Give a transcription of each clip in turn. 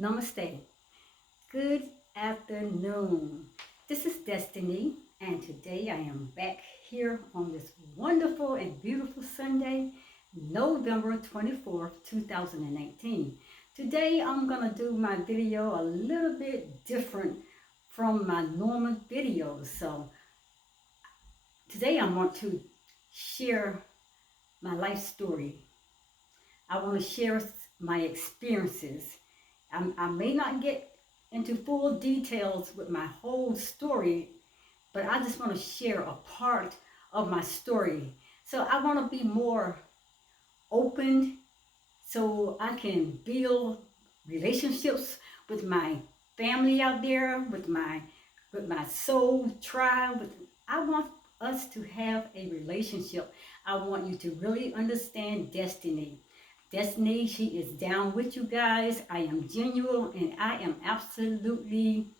Namaste. Good afternoon. This is Destiny, and today I am back here on this wonderful and beautiful Sunday, November 24th, 2019. Today I'm going to do my video a little bit different from my normal videos. So today I want to share my life story. I want to share my experiences. I may not get into full details with my whole story, but I just want to share a part of my story. So I want to be more open so I can build relationships with my family out there, with my soul tribe. I want us to have a relationship. I want you to really understand Destiny. Destiny, she is down with you guys. I am genuine and I am absolutely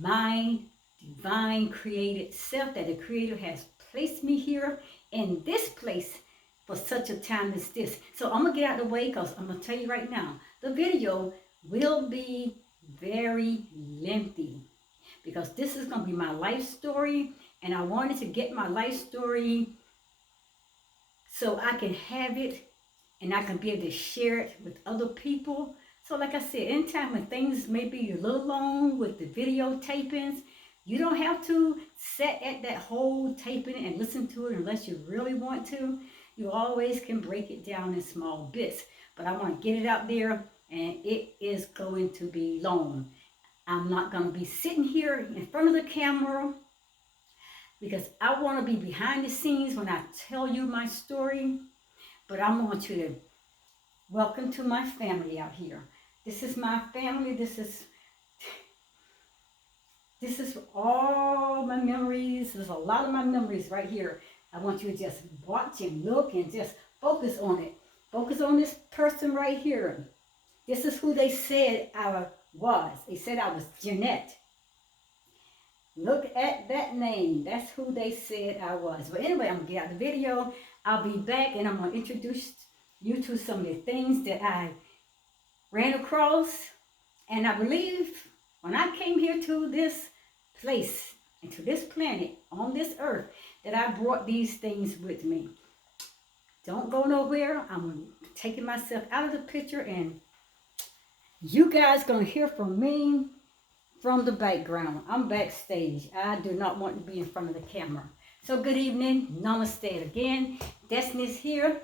my divine created self that the Creator has placed me here in this place for such a time as this. So I'm going to get out of the way because I'm going to tell you right now, the video will be very lengthy because this is going to be my life story, and I wanted to get my life story so I can have it and I can be able to share it with other people. So like I said, anytime when things may be a little long with the video tapings, you don't have to sit at that whole taping and listen to it unless you really want to. You always can break it down in small bits. But I want to get it out there, and it is going to be long. I'm not going to be sitting here in front of the camera because I want to be behind the scenes when I tell you my story. But I want you to welcome to my family out here. This is my family. This is all my memories. There's a lot of my memories right here. I want you to just watch and look and just focus on it. Focus on this person right here. This is who they said I was. They said I was Jeanette. Look at that name. That's who they said I was. But anyway, I'm going to get out the video. I'll be back and I'm going to introduce you to some of the things that I ran across. And I believe when I came here to this place and to this planet on this earth that I brought these things with me. Don't go nowhere. I'm taking myself out of the picture, and you guys going to hear from me from the background. I'm backstage. I do not want to be in front of the camera. So good evening. Namaste again. Destiny's here,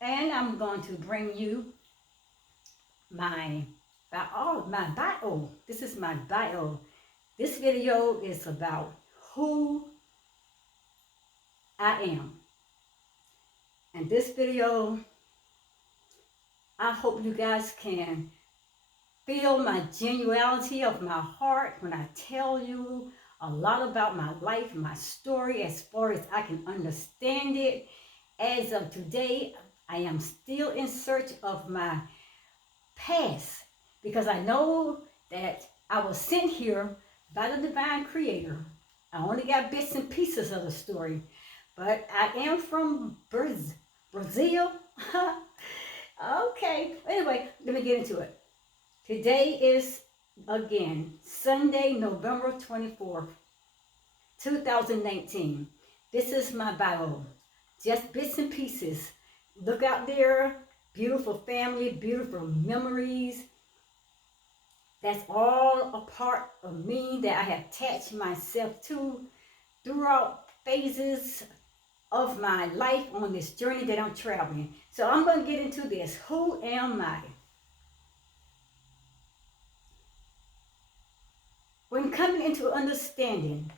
and I'm going to bring you my bio. This is my bio. This video is about who I am. And this video, I hope you guys can feel my genuality of my heart when I tell you a lot about my life, my story, as far as I can understand it. As of today, I am still in search of my past, because I know that I was sent here by the divine creator. I only got bits and pieces of the story, but I am from Brazil. Okay, anyway, let me get into it. Today is, again, Sunday, November 24th, 2019. This is my bio, just bits and pieces. Look out there, beautiful family, beautiful memories. That's all a part of me that I have attached myself to throughout phases of my life on this journey that I'm traveling. So I'm going to get into this. Who am I? When coming into understanding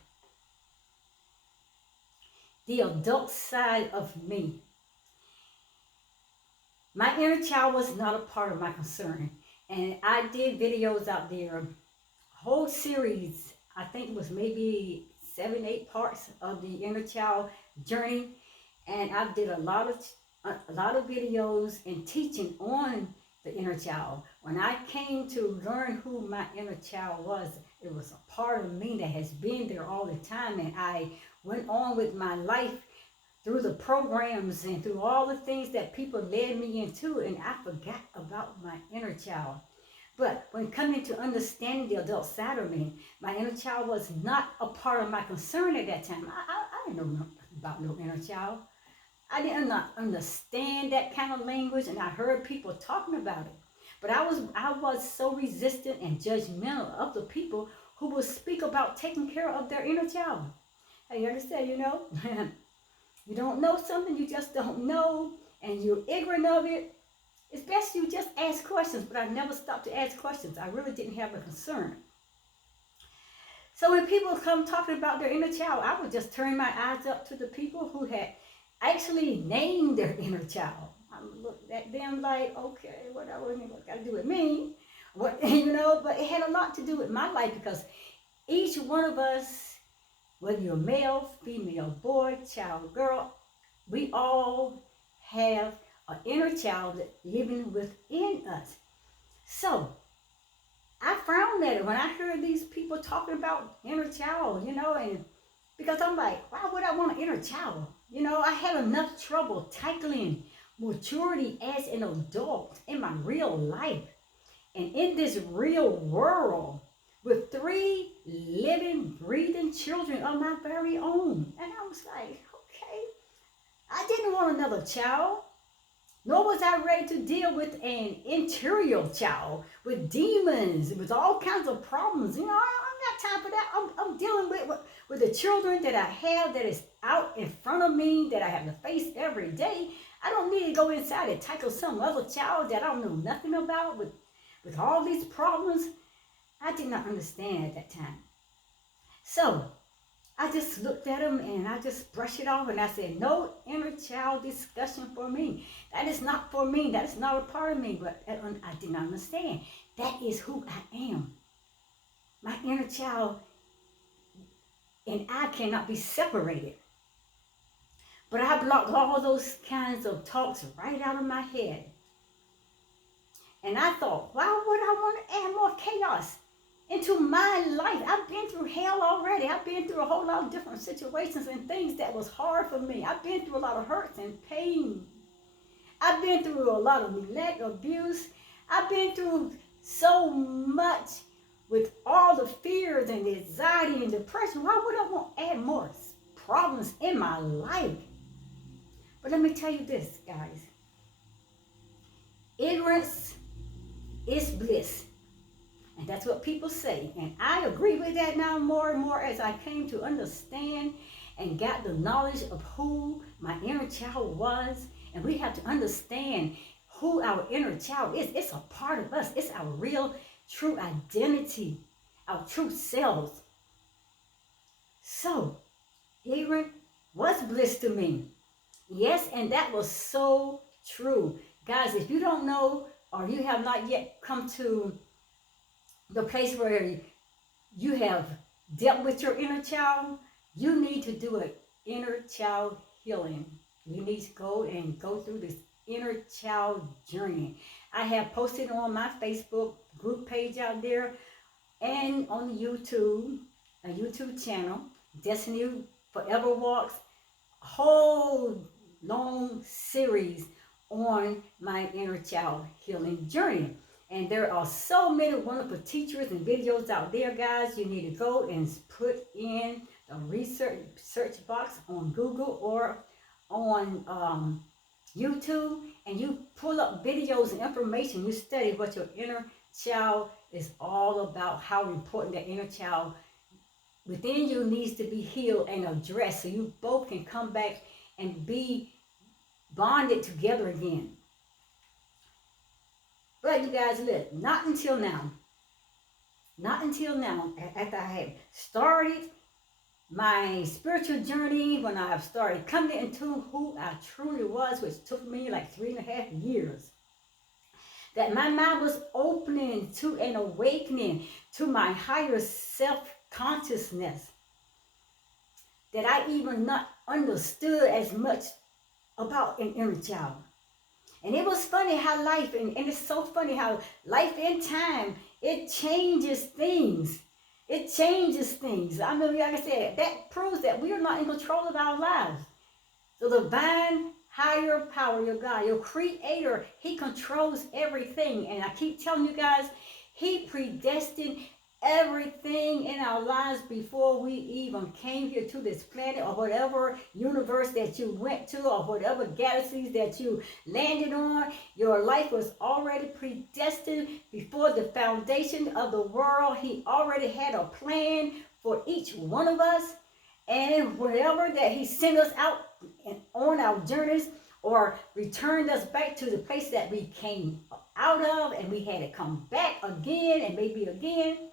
the adult side of me, my inner child was not a part of my concern. And I did videos out there, a whole series, I think it was maybe 7, 8 parts of the inner child journey. And I did a lot of videos and teaching on the inner child. When I came to learn who my inner child was, it was a part of me that has been there all the time. And I went on with my life through the programs and through all the things that people led me into, and I forgot about my inner child. But when coming to understanding the adult side of me, my inner child was not a part of my concern at that time. I didn't know nothing about no inner child. I did not understand that kind of language, and I heard people talking about it. But I was so resistant and judgmental of the people who would speak about taking care of their inner child. Hey, you understand? You don't know something, you just don't know, and you're ignorant of it. It's best you just ask questions. But I never stopped to ask questions. I really didn't have a concern. So when people come talking about their inner child, I would just turn my eyes up to the people who had actually named their inner child. I looked at them like, okay, whatever, what got to do with me? What, but it had a lot to do with my life, because each one of us, whether you're male, female, boy, child, girl, we all have an inner child living within us. So I frowned at it when I heard these people talking about inner child, and because I'm like, why would I want an inner child? I had enough trouble tackling maturity as an adult in my real life and in this real world with 3 living, breathing children of my very own. And I was like, okay, I didn't want another child. Nor was I ready to deal with an interior child with demons, with all kinds of problems. I don't got time for that. I'm dealing with the children that I have that is out in front of me, that I have to face every day. I don't need to go inside and tackle some other child that I don't know nothing about with all these problems. I did not understand at that time. So I just looked at him and I just brushed it off, and I said, no inner child discussion for me. That is not for me. That is not a part of me. But I did not understand. That is who I am. My inner child and I cannot be separated. But I blocked all those kinds of talks right out of my head. And I thought, why would I want to add more chaos into my life? I've been through hell already. I've been through a whole lot of different situations and things that was hard for me. I've been through a lot of hurts and pain. I've been through a lot of neglect, abuse. I've been through so much with all the fears and the anxiety and depression. Why would I want to add more problems in my life? But let me tell you this, guys. Ignorance is bliss. And that's what people say. And I agree with that now more and more as I came to understand and got the knowledge of who my inner child was. And we have to understand who our inner child is. It's a part of us. It's our real, true identity, our true selves. So, ignorance was bliss to me. Yes, and that was so true. Guys, if you don't know or you have not yet come to the place where you have dealt with your inner child, you need to do an inner child healing. You need to go through this inner child journey. I have posted on my Facebook group page out there and on YouTube, a YouTube channel, DestinyForever Walks, a whole long series on my inner child healing journey. And there are so many wonderful teachers and videos out there, guys. You need to go and put in the research search box on Google or on YouTube, and you pull up videos and information. You study what your inner child is all about, how important that inner child within you needs to be healed and addressed, so you both can come back and be bonded together again. But you guys, look, not until now, after I had started my spiritual journey, when I have started coming into who I truly was, which took me like 3.5 years, that my mind was opening to and awakening to my higher self-consciousness, that I even not understood as much about an inner child. And it was funny how life, and it's so funny how life in time, it changes things. It changes things. I mean, like I said, that proves that we are not in control of our lives. So the divine higher power, your God, your creator, he controls everything. And I keep telling you guys, He predestined everything in our lives before we even came here to this planet, or whatever universe that you went to, or whatever galaxies that you landed on. Your life was already predestined before the foundation of the world. He already had a plan for each one of us. And wherever that he sent us out and on our journeys, or returned us back to the place that we came out of, and we had to come back again and maybe again,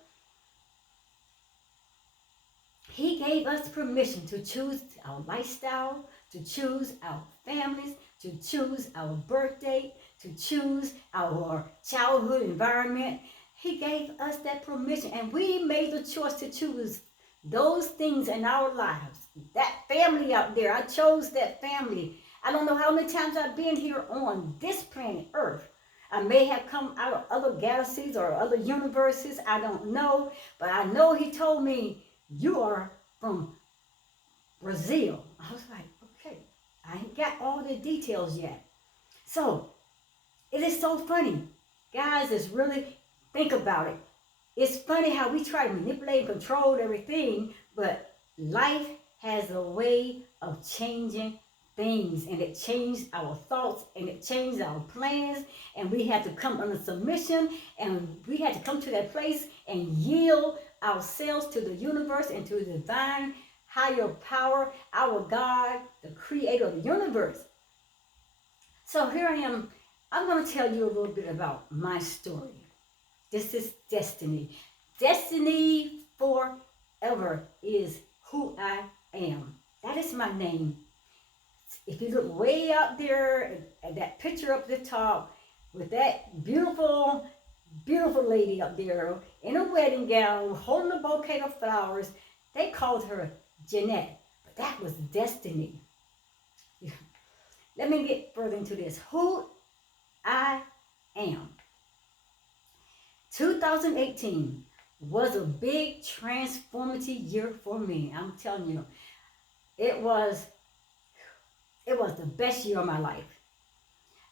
he gave us permission to choose our lifestyle, to choose our families, to choose our birth date, to choose our childhood environment. He gave us that permission, and we made the choice to choose those things in our lives. That family out there, I chose that family. I don't know how many times I've been here on this planet Earth. I may have come out of other galaxies or other universes. I don't know. But I know he told me, you are from Brazil. I was like, okay, I ain't got all the details yet. So it is so funny. Guys, it's really, think about it. It's funny how we try to manipulate and control everything, but life has a way of changing things, and it changed our thoughts, and it changed our plans, and we had to come under submission, and we had to come to that place and yield ourselves to the universe and to the divine higher power, our God, the creator of the universe. So here I am. I'm going to tell you a little bit about my story. This is Destiny. DestinyForever is who I am. That is my name. If you look way out there at that picture up the top with that beautiful, beautiful lady up there in a wedding gown holding a bouquet of flowers, they called her Jeanette, but that was Destiny. Let me get further into this. Who I am. 2018 was a big transformative year for me. I'm telling you, it was the best year of my life.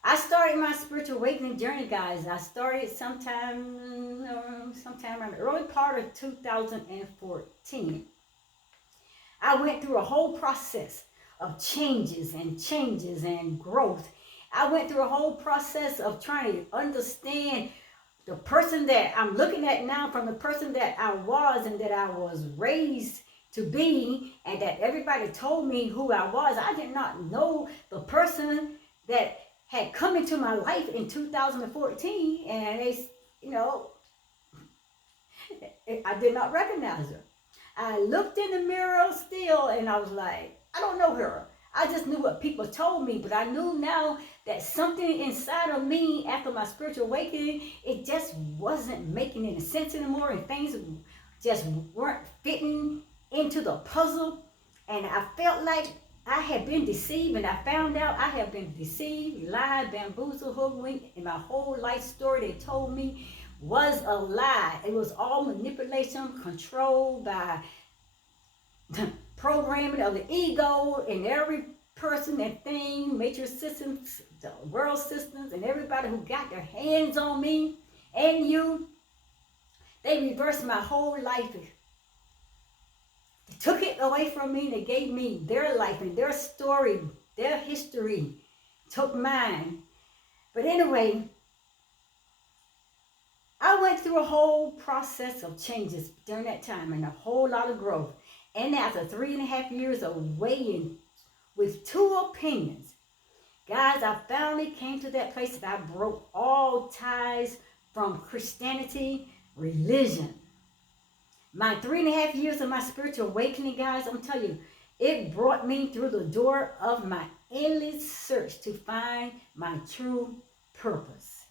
I started my spiritual awakening journey, guys. I started sometime in the early part of 2014. I went through a whole process of changes and growth. I went through a whole process of trying to understand the person that I'm looking at now from the person that I was and that I was raised to be, and that everybody told me who I was. I did not know the person that had come into my life in 2014, and I did not recognize her. I looked in the mirror still, and I was like, I don't know her. I just knew what people told me, but I knew now that something inside of me after my spiritual awakening, it just wasn't making any sense anymore, and things just weren't fitting into the puzzle. And I felt like I had been deceived, and I found out I had been deceived, lied, bamboozled, hoodwinked, and my whole life story they told me was a lie. It was all manipulation, controlled by programming of the ego in every person and thing, matrix systems, the world systems, and everybody who got their hands on me and you. They reversed my whole life. They took it away from me, and they gave me their life and their story, their history, took mine. But anyway, I went through a whole process of changes during that time and a whole lot of growth. And after 3.5 years of weighing with 2 opinions, guys, I finally came to that place that I broke all ties from Christianity, religion. My 3.5 years of my spiritual awakening, guys, I'm telling you, it brought me through the door of my endless search to find my true purpose.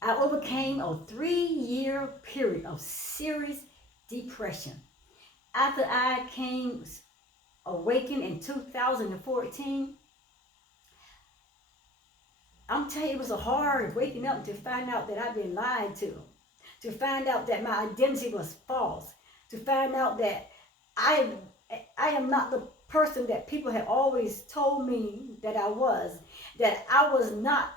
I overcame a 3-year period of serious depression. After I came awakened in 2014, I'm telling you, it was a hard waking up to find out that I've been lied to find out that my identity was false, to find out that I am not the person that people had always told me that I was, that I was not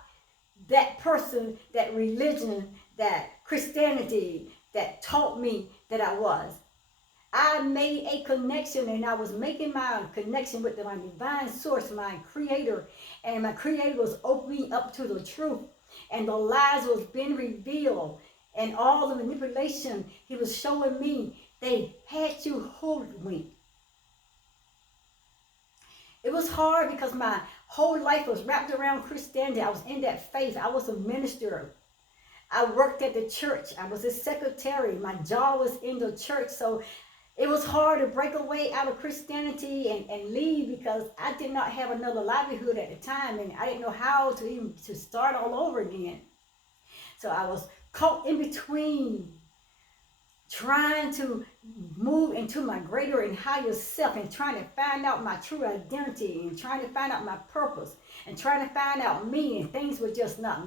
that person, that religion, that Christianity that taught me that I was. I made a connection, and I was making my connection with my divine source, my creator, and my creator was opening up to the truth, and the lies was being revealed, and all the manipulation he was showing me, they had to hold me. It was hard because my whole life was wrapped around Christianity. I was in that faith. I was a minister. I worked at the church. I was a secretary. My job was in the church. So it was hard to break away out of Christianity and leave because I did not have another livelihood at the time, and I didn't know how to even to start all over again. So I was caught in between trying to move into my greater and higher self and trying to find out my true identity and trying to find out my purpose and trying to find out me, and things were just not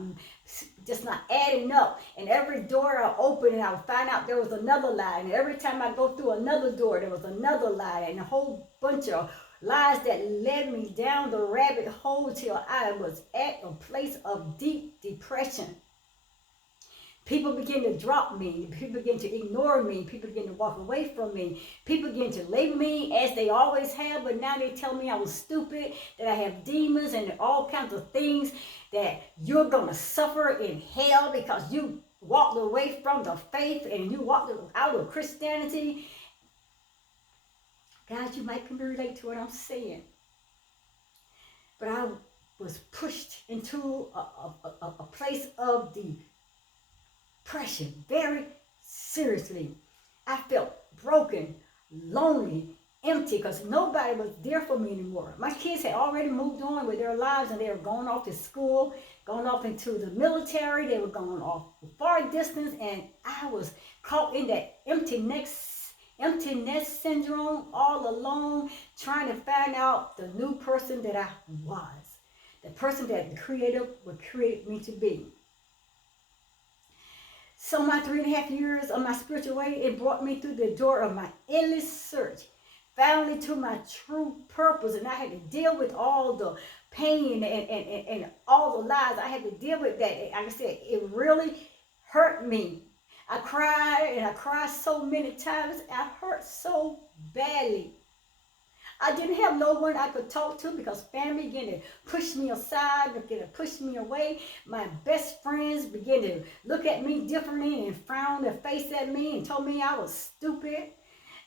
adding up. And every door I opened and I would find out there was another lie, and every time I go through another door there was another lie, and a whole bunch of lies that led me down the rabbit hole till I was at a place of deep depression. People begin to drop me. People begin to ignore me. People begin to walk away from me. People begin to label me as they always have, but now they tell me I was stupid, that I have demons and all kinds of things, that you're going to suffer in hell because you walked away from the faith and you walked out of Christianity. Guys, you might can relate to what I'm saying. But I was pushed into a place of depression, very seriously. I felt broken, lonely, empty, because nobody was there for me anymore. My kids had already moved on with their lives, and they were going off to school, going off into the military. They were going off far distance, and I was caught in that emptiness syndrome, all alone, trying to find out the new person that I was, the person that the Creator would create me to be. So my 3.5 years of my spiritual way, it brought me through the door of my endless search, finally to my true purpose. And I had to deal with all the pain and all the lies. I had to deal with that. Like I said, it really hurt me. I cried, and I cried so many times. I hurt so badly. I didn't have no one I could talk to because family began to push me aside, began to push me away. My best friends began to look at me differently and frown their face at me and told me I was stupid.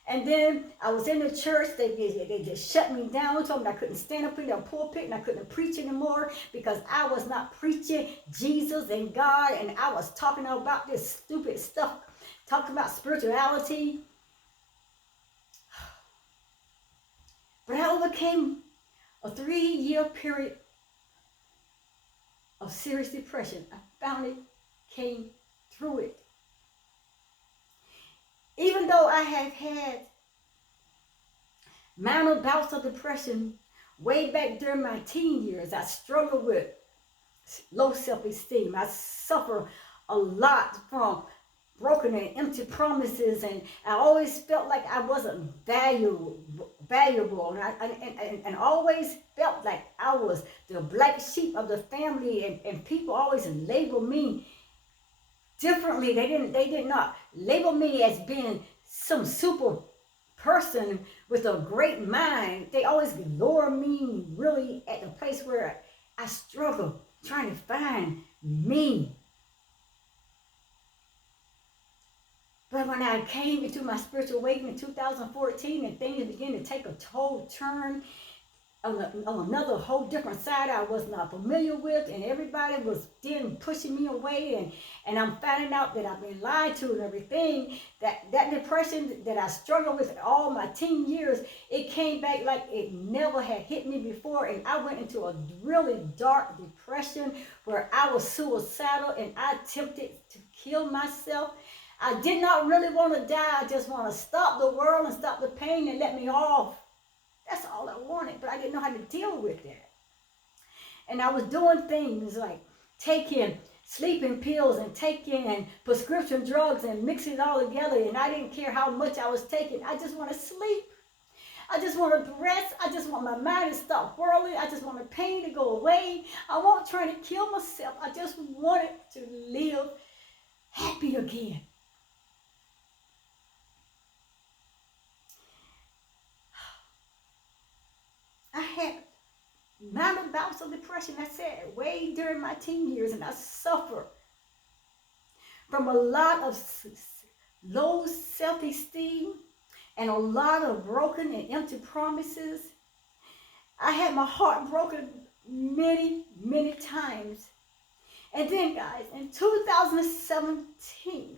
And then I was in the church. They just shut me down, told me I couldn't stand up in the pulpit and I couldn't preach anymore because I was not preaching Jesus and God, and I was talking about this stupid stuff, talking about spirituality. But I overcame a 3-year period of serious depression. I finally came through it. Even though I have had minor bouts of depression way back during my teen years, I struggled with low self-esteem. I suffer a lot from broken and empty promises, and I always felt like I wasn't valuable, and always felt like I was the black sheep of the family, and people always labeled me differently. They did not label me as being some super person with a great mind. They always lower me really at the place where I struggle trying to find me. But when I came into my spiritual awakening in 2014 and things began to take a total turn on another whole different side I was not familiar with, and everybody was then pushing me away, and I'm finding out that I've been lied to and everything, that depression that I struggled with all my teen years, it came back like it never had hit me before, and I went into a really dark depression where I was suicidal and I attempted to kill myself. I did not really want to die. I just want to stop the world and stop the pain and let me off. That's all I wanted, but I didn't know how to deal with that. And I was doing things like taking sleeping pills and taking prescription drugs and mixing it all together, and I didn't care how much I was taking. I just want to sleep. I just want to rest. I just want my mind to stop whirling. I just want the pain to go away. I wasn't trying to kill myself. I just wanted to live happy again. I had minor bouts of depression, I said, way during my teen years, and I suffered from a lot of low self-esteem and a lot of broken and empty promises. I had my heart broken many, many times. And then, guys, in 2017,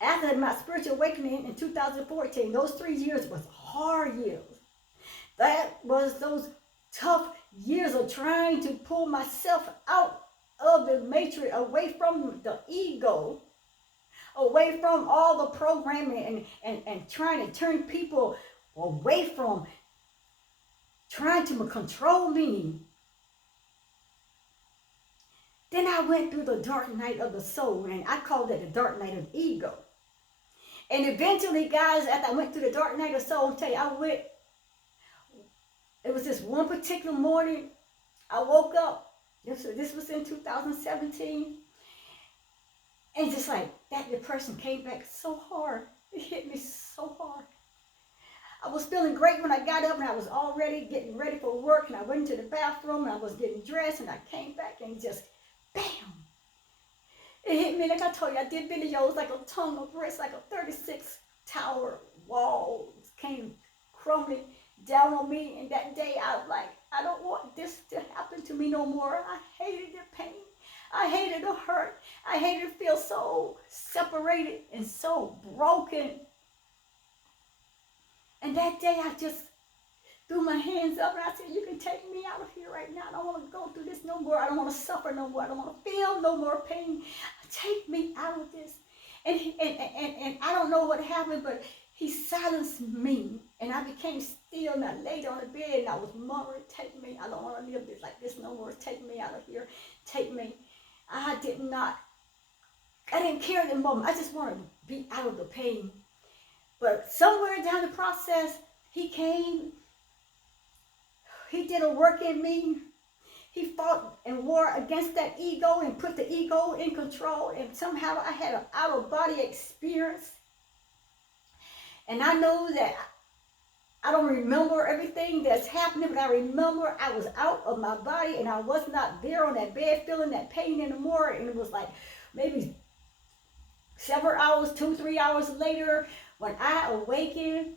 after my spiritual awakening in 2014, those 3 years was hard years. That was those tough years of trying to pull myself out of the matrix, away from the ego, away from all the programming and trying to turn people away from trying to control me. Then I went through the dark night of the soul, and I called it the dark night of ego. And eventually, guys, after I went through the dark night of the soul, I'll tell you, it was this one particular morning, I woke up, this was in 2017, and just like that depression came back so hard. It hit me so hard. I was feeling great when I got up, and I was already getting ready for work, and I went into the bathroom, and I was getting dressed, and I came back, and just, bam! It hit me like I told you. I did videos like a tongue of bricks, like a 36-tower wall came crumbling down on me. And that day I was like, I don't want this to happen to me no more. I hated the pain. I hated the hurt. I hated to feel so separated and so broken. And that day I just threw my hands up and I said, you can take me out of here right now. I don't want to go through this no more. I don't want to suffer no more. I don't want to feel no more pain. Take me out of this. And I don't know what happened, but he silenced me. And I became still, and I laid on the bed, and I was murmuring, take me. I don't want to live this like this no more. Take me out of here. Take me. I didn't care at the moment. I just wanted to be out of the pain. But somewhere down the process, he came. He did a work in me. He fought and war against that ego and put the ego in control. And somehow I had an out-of-body experience. And I know that I don't remember everything that's happening, but I remember I was out of my body and I was not there on that bed feeling that pain anymore. And it was like maybe several hours, 2-3 hours later, when I awakened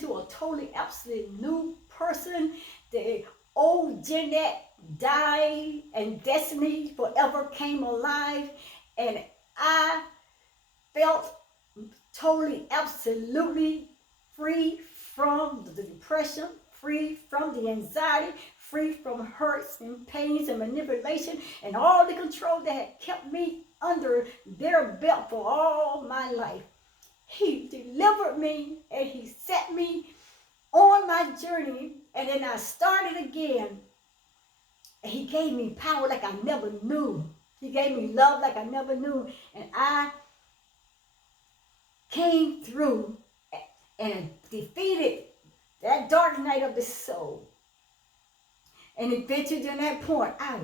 to a totally, absolutely new person. The old Jeanette died and DestinyForever came alive. And I felt totally, absolutely free from the depression, free from the anxiety, free from hurts and pains and manipulation and all the control that had kept me under their belt for all my life. He delivered me and he set me on my journey, and then I started again. And he gave me power like I never knew. He gave me love like I never knew. And I came through and defeated that dark night of the soul. And eventually, during that point, I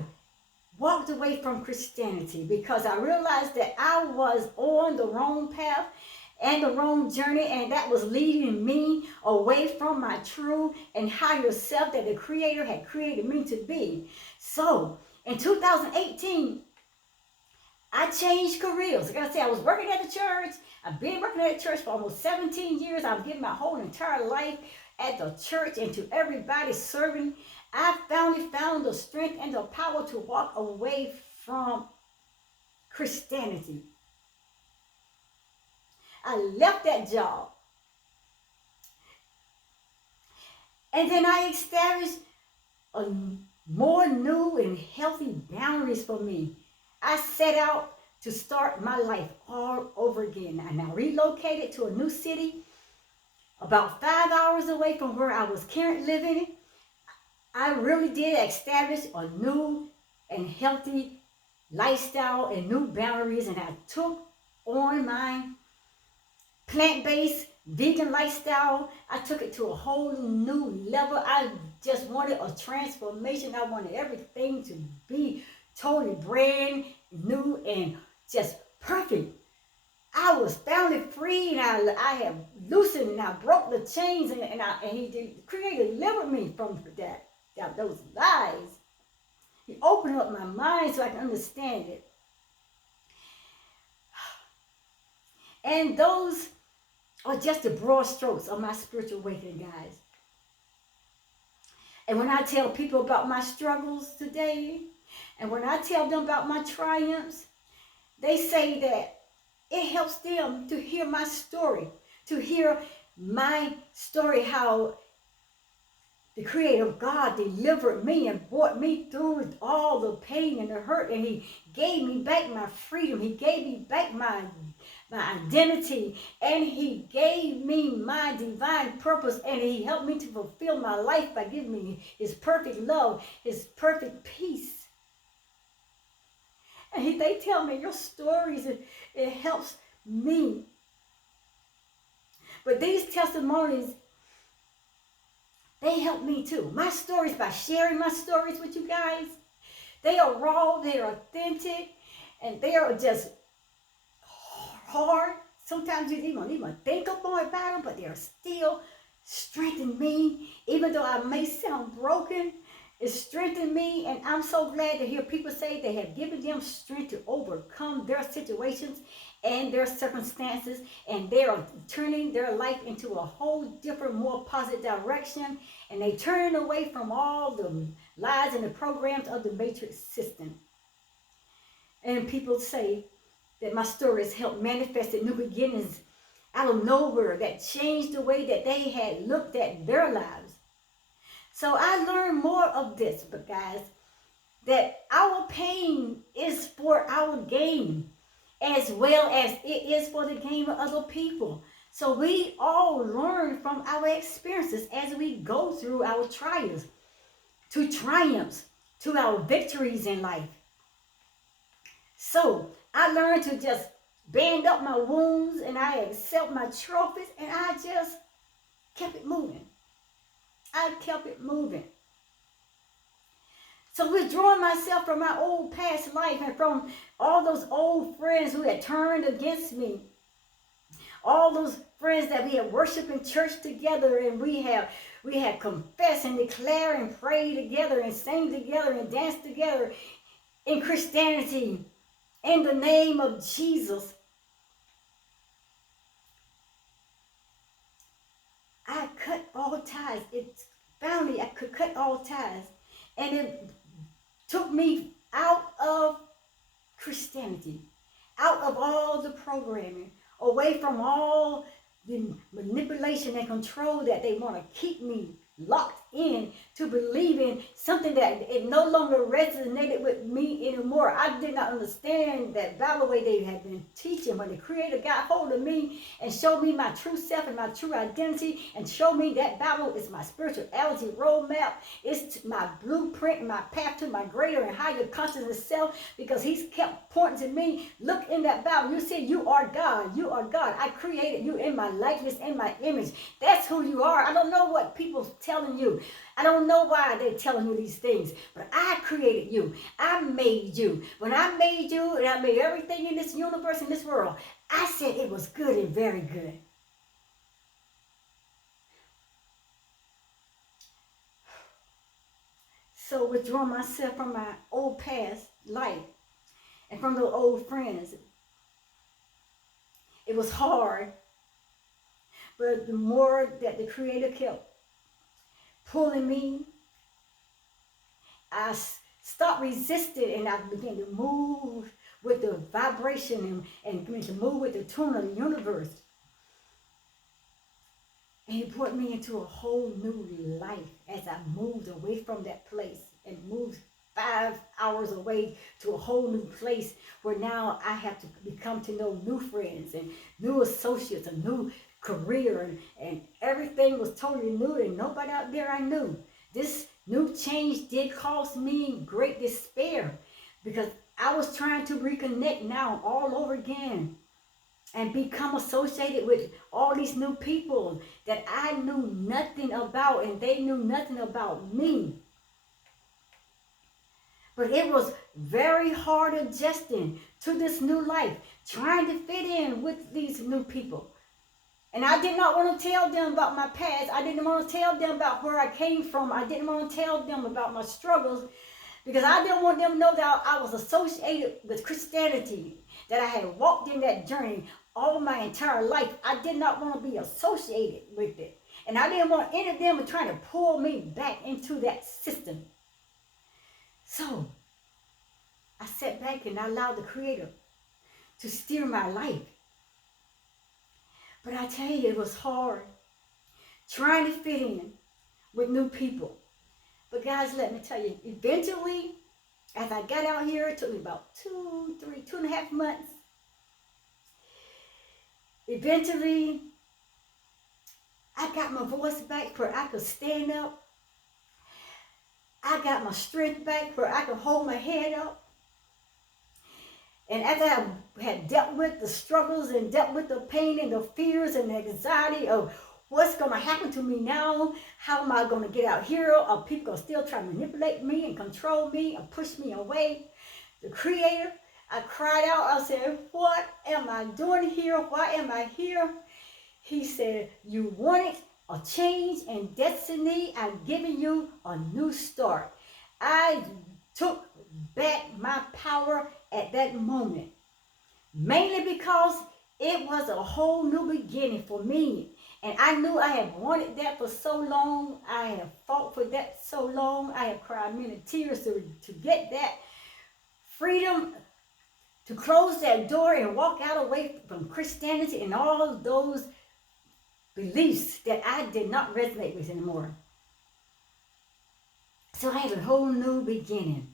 walked away from Christianity because I realized that I was on the wrong path and the wrong journey, and that was leading me away from my true and higher self that the Creator had created me to be. So, in 2018, I changed careers. Like I said, I was working at the church. I've been working at the church for almost 17 years. I've given my whole entire life at the church and to everybody serving. I finally found the strength and the power to walk away from Christianity. I left that job. And then I established a more new and healthy boundaries for me. I set out to start my life all over again. And I relocated to a new city about 5 hours away from where I was currently living. I really did establish a new and healthy lifestyle and new boundaries, and I took on my plant-based vegan lifestyle. I took it to a whole new level. I just wanted a transformation. I wanted everything to be totally brand new and just perfect. I was finally free, and I have loosened, and I broke the chains, and He Creator delivered me from those lies. He opened up my mind so I can understand it. And those are just the broad strokes of my spiritual awakening, guys. And when I tell people about my struggles today, and when I tell them about my triumphs, they say that it helps them to hear my story, to hear my story, how the Creator God delivered me and brought me through all the pain and the hurt, and He gave me back my freedom. He gave me back my identity, and He gave me my divine purpose, and He helped me to fulfill my life by giving me His perfect love, His perfect peace. And they tell me, your stories, it helps me. But these testimonies, they help me too. My stories, by sharing my stories with you guys, they are raw, they are authentic, and they are just hard. Sometimes you don't even think more about them, but they're still strengthening me. Even though I may sound broken, it strengthened me, and I'm so glad to hear people say they have given them strength to overcome their situations and their circumstances, and they are turning their life into a whole different, more positive direction, and they turn away from all the lies and the programs of the matrix system. And people say that my stories helped manifest new beginnings out of nowhere that changed the way that they had looked at their lives. So I learned more of this, but guys, that our pain is for our gain, as well as it is for the gain of other people. So we all learn from our experiences as we go through our trials, to triumphs, to our victories in life. So I learned to just band up my wounds, and I accept my trophies, and I just kept it moving. I kept it moving. So withdrawing myself from my old past life and from all those old friends who had turned against me, all those friends that we had worshiped in church together, and we had confessed and declared and prayed together and sang together and danced together in Christianity in the name of Jesus. I cut all ties. Finally I could cut all ties, and it took me out of Christianity, out of all the programming, away from all the manipulation and control that they want to keep me locked in to believing something that it no longer resonated with me anymore. I did not understand that Bible way they had been teaching. When the Creator got hold of me and showed me my true self and my true identity, and showed me that Bible is my spirituality roadmap, it's my blueprint, my path to my greater and higher consciousness self, because He's kept pointing to me, look in that Bible. You see, you are God. You are God. I created you in my likeness, in my image. That's who you are. I don't know what people telling you. I don't know why they're telling you these things, but I created you. I made you. When I made you and I made everything in this universe, in this world, I said it was good and very good. So withdrawing myself from my old past life and from those old friends, it was hard, but the more that the Creator kept pulling me, I stopped resisting, and I began to move with the vibration and began to move with the tune of the universe. And He brought me into a whole new life as I moved away from that place and moved 5 hours away to a whole new place where now I have to become to know new friends and new associates, a new career, and everything was totally new, and nobody out there I knew. This new change did cause me great despair, because I was trying to reconnect now all over again and become associated with all these new people that I knew nothing about, and they knew nothing about me. But it was very hard adjusting to this new life, trying to fit in with these new people. And I did not want to tell them about my past. I didn't want to tell them about where I came from. I didn't want to tell them about my struggles because I didn't want them to know that I was associated with Christianity, that I had walked in that journey all my entire life. I did not want to be associated with it. And I didn't want any of them trying to pull me back into that system. So I sat back and I allowed the Creator to steer my life. But I tell you, it was hard trying to fit in with new people. But guys, let me tell you, eventually, as I got out here, it took me about 2.5 months. Eventually, I got my voice back where I could stand up. I got my strength back where I could hold my head up. And after I had dealt with the struggles and dealt with the pain and the fears and the anxiety of what's going to happen to me now, how am I going to get out here? Are people going to still try to manipulate me and control me and push me away? The Creator, I cried out. I said, what am I doing here? Why am I here? He said, you wanted a change in destiny. I've given you a new start. I took back my power at that moment, mainly because it was a whole new beginning for me. And I knew I had wanted that for so long. I have fought for that so long. I have cried many tears to get that freedom, to close that door and walk out away from Christianity and all of those beliefs that I did not resonate with anymore. So I had a whole new beginning.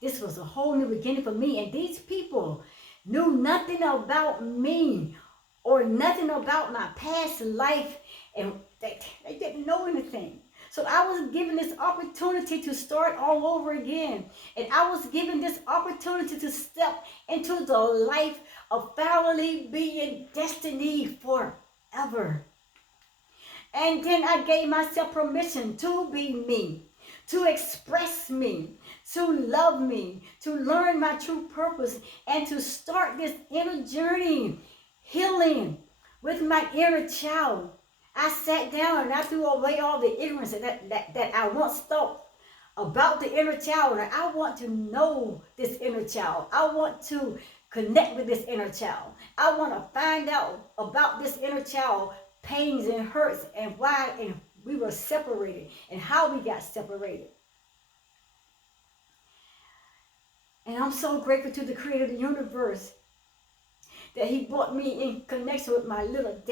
This was a whole new beginning for me. And these people knew nothing about me or nothing about my past life. And they didn't know anything. So I was given this opportunity to start all over again. And I was given this opportunity to step into the life of finally being destined forever. And then I gave myself permission to be me, to express me, to love me, to learn my true purpose, and to start this inner journey, healing with my inner child. I sat down and I threw away all the ignorance that I once thought about the inner child. And I want to know this inner child. I want to connect with this inner child. I want to find out about this inner child, pains and hurts, and why and we were separated and how we got separated. And I'm so grateful to the Creator of the universe that He brought me in connection with my little